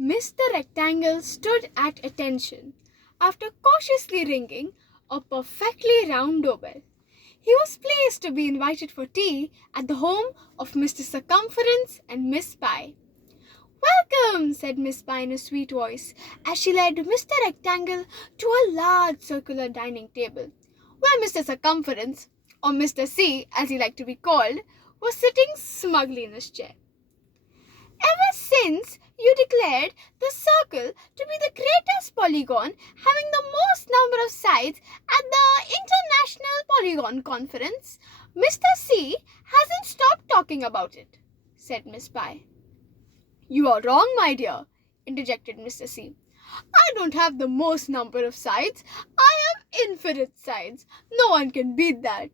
Mr. Rectangle stood at attention after cautiously ringing a perfectly round doorbell. He was pleased to be invited for tea at the home of Mr. Circumference and Miss Pie. "Welcome," said Miss Pie in a sweet voice, as she led Mr. Rectangle to a large circular dining table, where Mr. Circumference, or Mr. C as he liked to be called, was sitting smugly in his chair. "Ever since you declared the circle to be the greatest polygon having the most number of sides at the International Polygon Conference, Mr. C hasn't stopped talking about it," said Miss Pie. "You are wrong, my dear," interjected Mr. C. "I don't have the most number of sides. I have infinite sides. No one can beat that."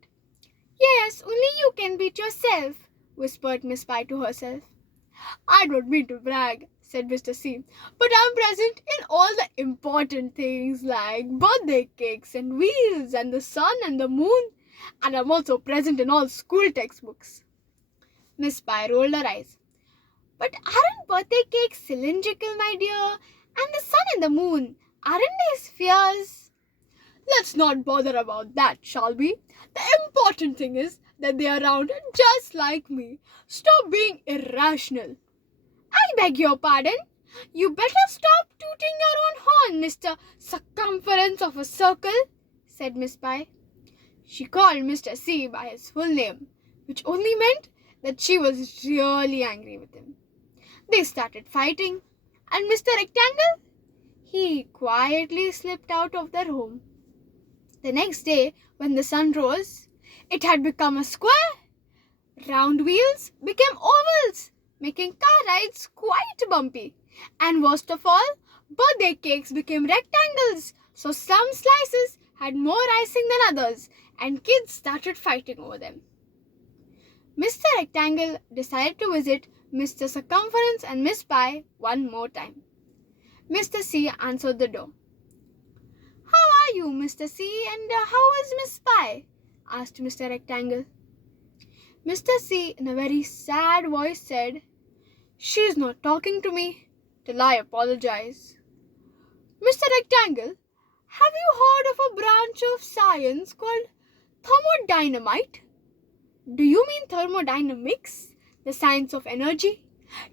"Yes, only you can beat yourself," whispered Miss Pie to herself. "I don't mean to brag," said Mr. C, "but I'm present in all the important things like birthday cakes and wheels and the sun and the moon, and I'm also present in all school textbooks." Miss Pie rolled her eyes. "But aren't birthday cakes cylindrical, my dear? And the sun and the moon, aren't they spheres?" "Let's not bother about that, shall we? The important thing is that they are round just like me. Stop being irrational." "I beg your pardon. You better stop tooting your own horn, Mr. Circumference of a Circle," said Miss Pie. She called Mr. C by his full name, which only meant that she was really angry with him. They started fighting, and Mr. Rectangle, he quietly slipped out of their home. The next day, when the sun rose, it had become a square. Round wheels became ovals, making car rides quite bumpy. And worst of all, birthday cakes became rectangles, so some slices had more icing than others, and kids started fighting over them. Mr. Rectangle decided to visit Mr. Circumference and Miss Pie one more time. Mr. C answered the door. "How are you, Mr. C, and how is Miss Pie?" asked Mr. Rectangle. Mr. C, in a very sad voice, said, "She's not talking to me, till I apologize." "Mr. Rectangle, have you heard of a branch of science called thermodynamite?" "Do you mean thermodynamics, the science of energy?"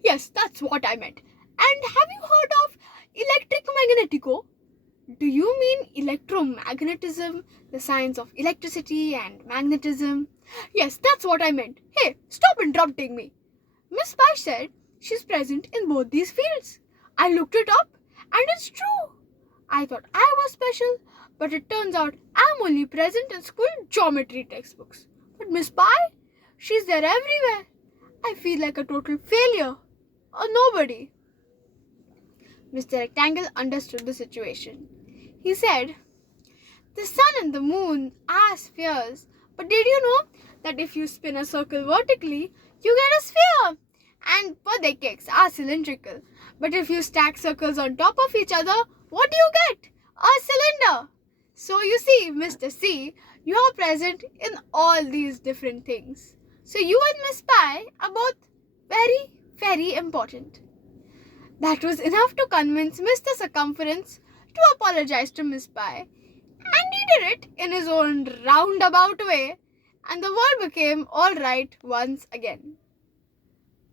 "Yes, that's what I meant. And have you heard of electric magnetico?" "Do you mean electromagnetism, the science of electricity and magnetism?" "Yes, that's what I meant. Hey, stop interrupting me." Miss Pie said she's present in both these fields. I looked it up, and it's true. I thought I was special, but it turns out I'm only present in school geometry textbooks. But Miss Pie, she's there everywhere. I feel like a total failure, a nobody." Mr. Rectangle understood the situation. He said, "The sun and the moon are spheres, but did you know that if you spin a circle vertically, you get a sphere? And birthday cakes are cylindrical, but if you stack circles on top of each other, what do you get? A cylinder." So you see, Mr. C, you are present in all these different things. So you and Miss Pie are both very, very important. That was enough to convince Mr. Circumference to apologize to Miss Pie, and he did it in his own roundabout way, and the world became all right once again.